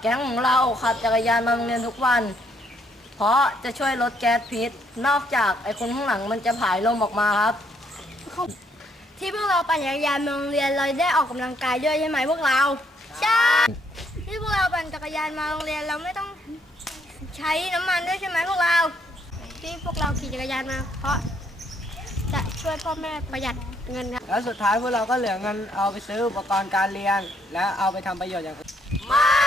แก๊งของเราขับจักรยานมาโรงเรียนทุกวัน เพราะจะช่วยลดแก๊สพิษ นอกจากไอ้คนข้างหลังมันจะผายลมออกมาครับ ที่พวกเราปั่นจักรยานมาโรงเรียนเราได้ออกกำลังกายด้วยใช่ไหมพวกเรา ใช่ ที่พวกเราปั่นจักรยานมาโรงเรียนเราไม่ต้องใช้น้ำมันด้วยใช่ไหมพวกเรา ที่พวกเราขี่จักรยานมา เพราะจะช่วยพ่อแม่ประหยัดเงินครับแล้วสุดท้ายพวกเราก็เหลือเงินเอาไปซื้ออุปกรณ์การเรียน และเอาไปทำประโยชน์อย่างอื่น ไม่